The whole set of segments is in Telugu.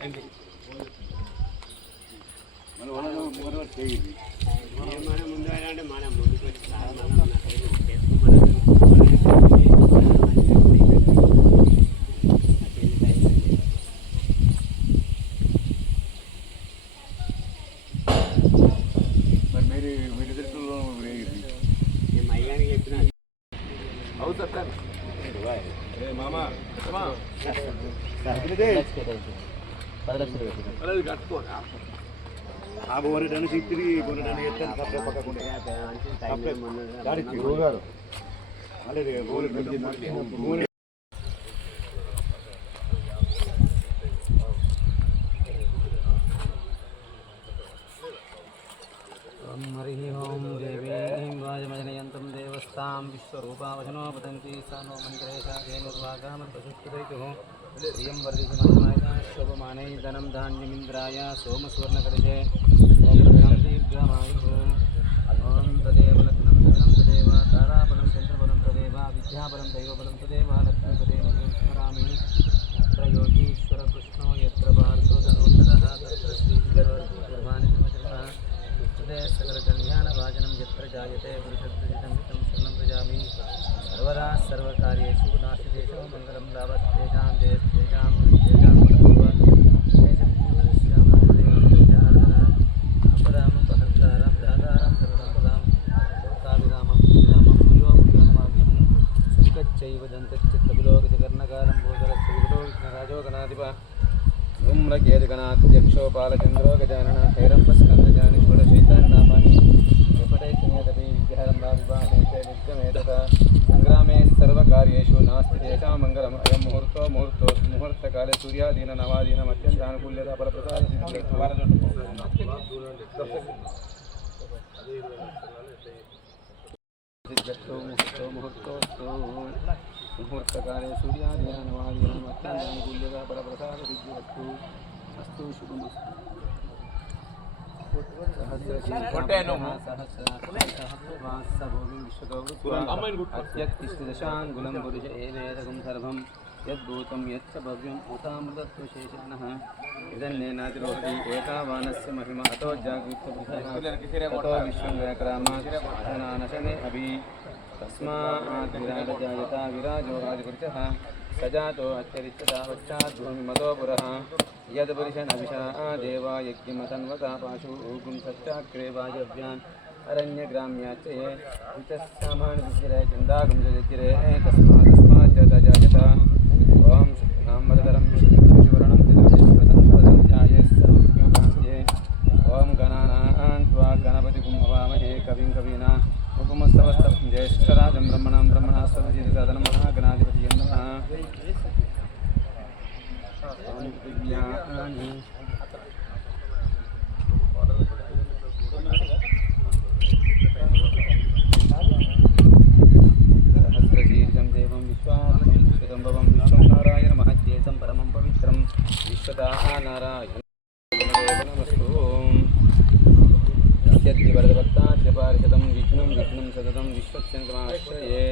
ముందు అంటే మనం ముందుకు ఆ బోరెటని తిరిగి బోరెటని ఎత్తాను కప్పే పక్కకుండా हरिः ओं देवीं वाजमजनयन्तं देवस्तां विश्वरूपावचनोपतन्ति सा नो मन्त्रेशानुर्वागामप्रसुष्टुः प्रियं वर्धितमाय शोभमानै धनं धान्यमिन्द्राय सोमसुवर्णकलिजे दीर्घमायुः ॐ तदेव लग्नं शरणं तदेव ताराबलं चन्द्रबलं तदेव विद्याबलं दैवबलं तदेव लक्ष्मीपदे मन्दिरं स्मरामि यत्र योगीश्वरकृष्णो यत्र पार्थो धनोत्तरः तत्र श्रीगर्वाणि सकलकल्याणभाजनं यत्र जायते पुरुषत्वजितं शरणं व्रजामि सर्वदा सर्वकार्येषु नास्तितेषु मङ्गलं लाभस्तेषां जयस्तेषां अपरामपहन्तारं दातारं सर्वसम्पदां काविरामं श्रीरामं भूयो भूयोनमामिः सुखच्चैव दन्तश्चित्तविलोकितकर्णकारं भूधरश्रीविलो विघ्नराजो गणाधिपः धूम्रकेतुगणाध्यक्षो बालचन्द्रो गजानन हैरम्बस्कन्दजानि षोडशैतान्नामानि विपटैकमेदपि विद्यारम्भा विवाहेते विद्यमेतथा सङ्ग्रामे सर्वकार्येषु नास्ति तेषां मङ्गलम् अयं मुहूर्तकाले सूर्यादीननवादीनम् अत्यन्तानुकूल्यता मुहूर्तोऽस्तु मुहूर्तकाले सूर्यादीननवादीनम् अत्यन्तानुकूल्यता परप्रसादसिद्धिरस्तु अस्तु शुभमस्तु अत्यत्तिष्ठदशाङ्गुलं पुरुष एवेदकं सर्वं यद्भूतं यच्च भव्यम् उतामृतत्वशेषणः इदन्नेनातिरोहति एकावानस्य महिमा अतो जागृतपुरुषः ततो विश्वं व्याक्रामानशने अभि तस्मात् विराजजायता विराजो आदिपुरुषः सजातो अत्यरिच्यता पश्चाद्भूमिमतो पुरः यद्पुरुषनभिषा देवा यज्ञमतन्वता पाशुगुं सच्चाग्रे वाजव्यान् अरण्यग्राम्याच्चये विचस्सामानजिरे चन्दागं जजिरे तस्मात् जायता ॐ शुक्लाम्बरधरं विष्णुवर्णं चतुर्दशे सर्वज्ञकान्त्ये ॐ गणानां त्वा गणपतिं हवामहे कविं कवीना उपमस्तवस्तं ज्येष्ठराजं ब्रह्मणास्पतिसादनं महागणाधिपतिं नमः सहस्रशीर्षं देवं विश्वात्मं भवं विश्वनारायण महत्येतं परमं पवित्रं विश्वता नारायण नमस्तु यद्वरदभक्ताद्यपारिषदं विघ्नं सततं विश्वक्षन्तमाश्रये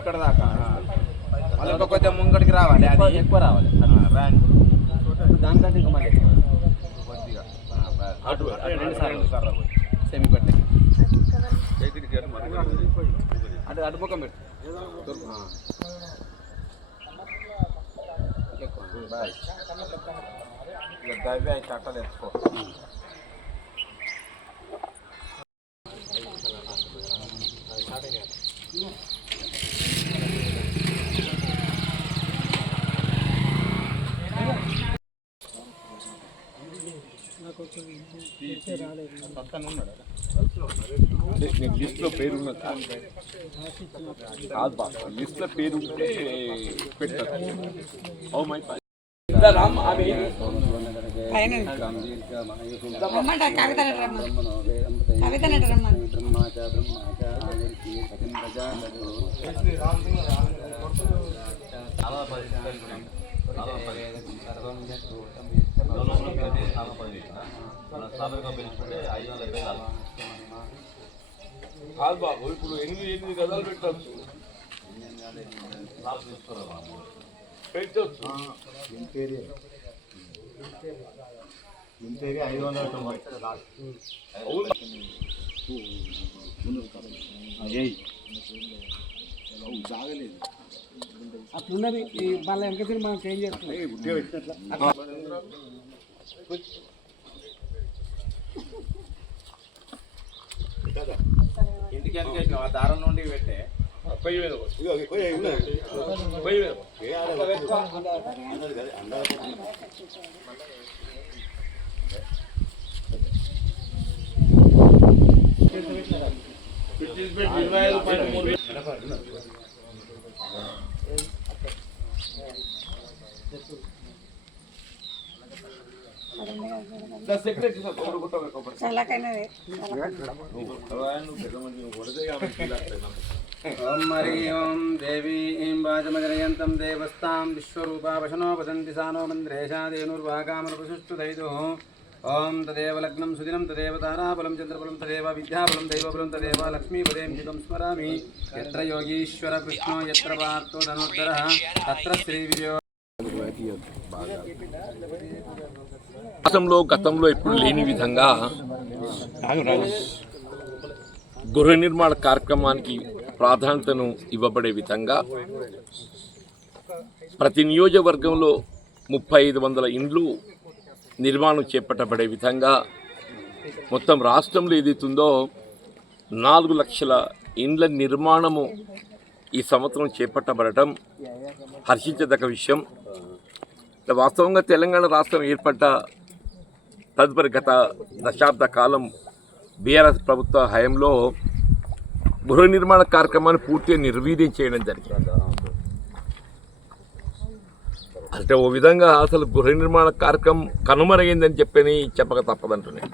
ఇక్కడ దాకా మళ్ళీ కొంచెం ముంగడికి రావాలి అది ఎక్కువ రావాలి రాని దానికంటే ఇంకా మళ్ళీ కొద్దిగా అటు రెండు సార్లు సెమి పెట్టే అటు అటు పక్కన పెట్టు ఎక్కువ బాయ్ ఇక దవ్య అయితే అట్టలు ఎత్తుకో లిస్ట్లో పేరు ఉన్నది కాదు బాగా లిస్ట్లో పేరు ఉంటే పెట్టారు ఓ మై కాదు బాబు, ఇప్పుడు ఎనిమిది గదాలు పెట్టచ్చు, పెట్టచ్చు. ఇంతేగా 500 జాగలేదు అట్లున్నది మళ్ళీ వెనక తిరిగి మనం చేంజ్ చేస్తున్నాం. ఇంటికి వెనకేసిన ఆ దారం నుండి పెట్టే పొయ్యి మీద ఓం హరి ఓం దేవీం వాచమజనయంతం దేవస్తాం విశ్వరూపా వశనో వదంతి సానో మంద్రేషాదేనుర్వాకామనుపసుష్టు ఓం తదేవ లగ్నం సుదినం తదేవ తారాబలం చంద్రబలం తదేవ విద్యాబలం దైవబలం తదేవ లక్ష్మీపదేం చితం స్మరామి. యత్ర యోగీశ్వర కృష్ణో యత్ర పార్థో ధనుర్ధరః తత్ర శ్రీ విజయో. రాష్ట్రంలో గతంలో ఎప్పుడు లేని విధంగా గృహ నిర్మాణ కార్యక్రమానికి ప్రాధాన్యతను ఇవ్వబడే విధంగా ప్రతి నియోజకవర్గంలో 3500 ఇండ్లు నిర్మాణం చేపట్టబడే విధంగా మొత్తం రాష్ట్రంలో ఏదైతుందో 4 లక్షల ఇండ్ల నిర్మాణము ఈ సంవత్సరం చేపట్టబడటం హర్షించదగ్గ విషయం. వాస్తవంగా తెలంగాణ రాష్ట్రం ఏర్పడ్డ తదుపరి గత దశాబ్ద కాలం బీఆర్ఎస్ ప్రభుత్వ హయాంలో గృహ నిర్మాణ కార్యక్రమాన్ని పూర్తిగా నిర్వీర్యం చేయడం జరిగింది. అంటే ఓ విధంగా అసలు గృహ నిర్మాణ కార్యక్రమం కనుమరుగైందని చెప్పక తప్పదంటున్నాయి.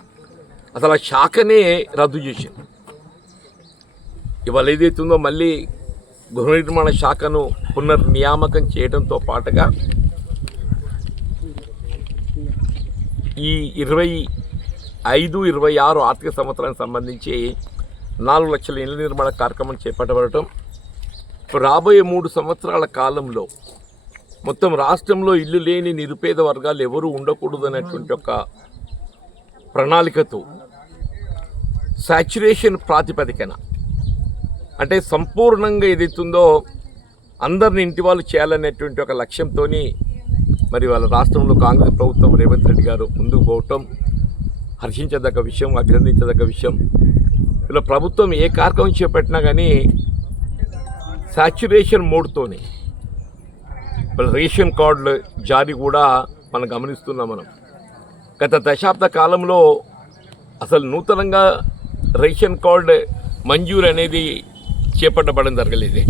అసలు ఆ శాఖనే రద్దు చేసింది. ఇవాళ ఏదైతుందో మళ్ళీ గృహ నిర్మాణ శాఖను పునర్నియామకం చేయడంతో పాటుగా ఈ 25-26 ఆర్థిక సంవత్సరానికి సంబంధించి 4 లక్షల ఇళ్ల నిర్మాణ కార్యక్రమం చేపట్టబడటం, రాబోయే 3 సంవత్సరాల కాలంలో మొత్తం రాష్ట్రంలో ఇల్లు లేని నిరుపేద వర్గాలు ఎవరూ ఉండకూడదు అనేటువంటి ఒక ప్రణాళికతో సాచ్యురేషన్ ప్రాతిపదికన అంటే సంపూర్ణంగా ఏదైతుందో అందరిని ఇంటి వాళ్ళు చేయాలనేటువంటి ఒక లక్ష్యంతో మరి వాళ్ళ రాష్ట్రంలో కాంగ్రెస్ ప్రభుత్వం రేవంత్ రెడ్డి గారు ముందుకు పోవటం హర్షించదగ్గ విషయం, అభినందించదగ్గ విషయం. ఇలా ప్రభుత్వం ఏ కార్యక్రమం చేపట్టినా కానీ సాచ్యురేషన్ మోడ్తోనే రేషన్ కార్డుల జారీ కూడా మనం గమనిస్తున్నాం. గత దశాబ్ద కాలంలో అసలు నూతనంగా రేషన్ కార్డు మంజూరు అనేది చేపట్టబడడం జరగలేదు.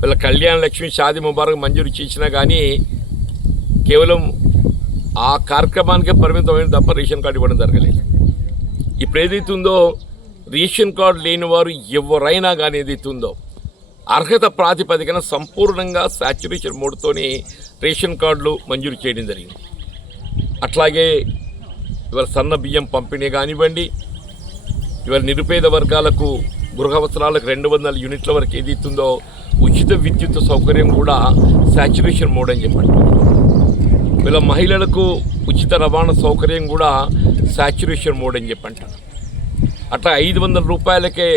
వీళ్ళ కళ్యాణ లక్ష్మి, షాదీ ముబారక్ మంజూరు చేసినా కానీ కేవలం ఆ కార్యక్రమానికే పరిమితమైన తప్ప రేషన్ కార్డు ఇవ్వడం జరగలేదు. ఇప్పుడు ఏదైతుందో రేషన్ కార్డు లేని వారు ఎవరైనా కానీ ఏదైతుందో అర్హత ప్రాతిపదికన సంపూర్ణంగా సాచ్యురేషన్ మోడ్తోని రేషన్ కార్డులు మంజూరు చేయడం జరిగింది. అట్లాగే ఇవాళ సన్న బియ్యం పంపిణీ కానివ్వండి, ఇవాళ నిరుపేద వర్గాలకు గృహ అవసరాలకు 200 యూనిట్ల వరకు ఏదైతుందో ఉచిత విద్యుత్ సౌకర్యం కూడా సాచ్యురేషన్ మోడ్ అని చెప్పండి. వీళ్ళ మహిళలకు ఉచిత రవాణా సౌకర్యం కూడా సాచ్యురేషన్ మోడ్ అని చెప్పంటారు. అట్లా 500 రూపాయలకే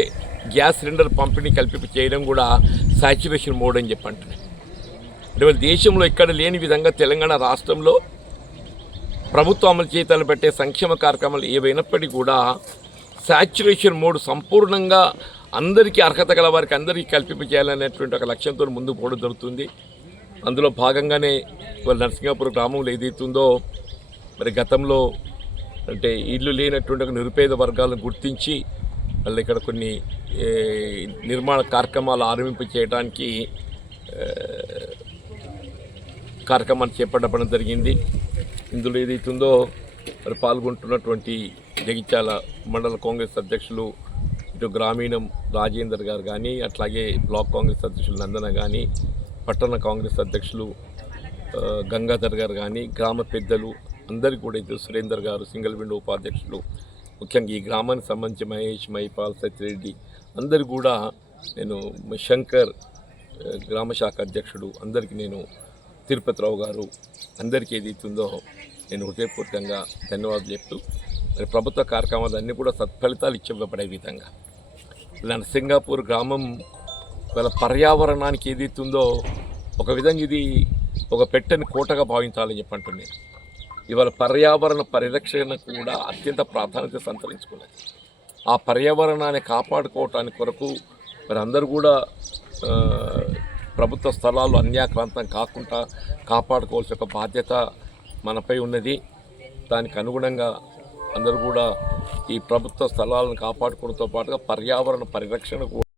గ్యాస్ సిలిండర్ పంపిణీ చేయడం కూడా సాచ్యురేషన్ మోడ్ అని చెప్పంటున్నాయి. అంటే దేశంలో ఎక్కడ లేని విధంగా తెలంగాణ రాష్ట్రంలో ప్రభుత్వం అమలు చేతలు పెట్టే సంక్షేమ కార్యక్రమాలు ఏవైనప్పటికీ కూడా సాచ్యురేషన్ మోడ్ సంపూర్ణంగా అందరికీ అర్హత గల వారికి అందరికీ చేయాలనేటువంటి ఒక లక్ష్యంతో ముందుకు పోవడం జరుగుతుంది. అందులో భాగంగానే ఇవాళ నరసింగాపూర్ గ్రామంలో ఏదైతుందో మరి గతంలో అంటే ఇల్లు లేనటువంటి ఒక నిరుపేద వర్గాలను గుర్తించి మళ్ళీ ఇక్కడ కొన్ని నిర్మాణ కార్యక్రమాలు ఆరంభింప చేయడానికి కార్యక్రమాన్ని చేపట్టడం జరిగింది. ఇందులో ఏదైతుందో మరి పాల్గొంటున్నటువంటి జగిత్యాల మండల కాంగ్రెస్ అధ్యక్షులు ఇటు గ్రామీణం రాజేందర్ గారు కానీ, అట్లాగే బ్లాక్ కాంగ్రెస్ అధ్యక్షులు నందన కానీ, పట్టణ కాంగ్రెస్ అధ్యక్షులు గంగాధర్ గారు కానీ, గ్రామ పెద్దలు అందరికీ కూడా ఇటు సురేందర్ గారు సింగిల్ విండో ఉపాధ్యక్షులు, ముఖ్యంగా ఈ గ్రామానికి సంబంధించి మహేష్, మైపాల్, సత్యరెడ్డి అందరికీ కూడా నేను, శంకర్ గ్రామ శాఖ అధ్యక్షుడు అందరికీ నేను, తిరుపతిరావు గారు అందరికీ ఏదైతుందో నేను హృదయపూర్వకంగా ధన్యవాదాలు చెప్తూ మరి ప్రభుత్వ కార్యక్రమాలన్నీ కూడా సత్ఫలితాలు ఇచ్చివ్వబడే విధంగా నరసింగాపూర్ గ్రామం వాళ్ళ పర్యావరణానికి ఏదైతుందో ఒక విధంగా ఇది ఒక పెట్టని కోటగా భావించాలని చెప్పంటున్నాను. ఇవాళ పర్యావరణ పరిరక్షణ కూడా అత్యంత ప్రాధాన్యత సంతరించుకున్నది. ఆ పర్యావరణాన్ని కాపాడుకోవటానికి కొరకు మరి అందరూ కూడా ప్రభుత్వ స్థలాలు అన్యాక్రాంతం కాకుండా కాపాడుకోవాల్సిన ఒక బాధ్యత మనపై ఉన్నది. దానికి అనుగుణంగా అందరూ కూడా ఈ ప్రభుత్వ స్థలాలను కాపాడుకోవడంతో పాటుగా పర్యావరణ పరిరక్షణ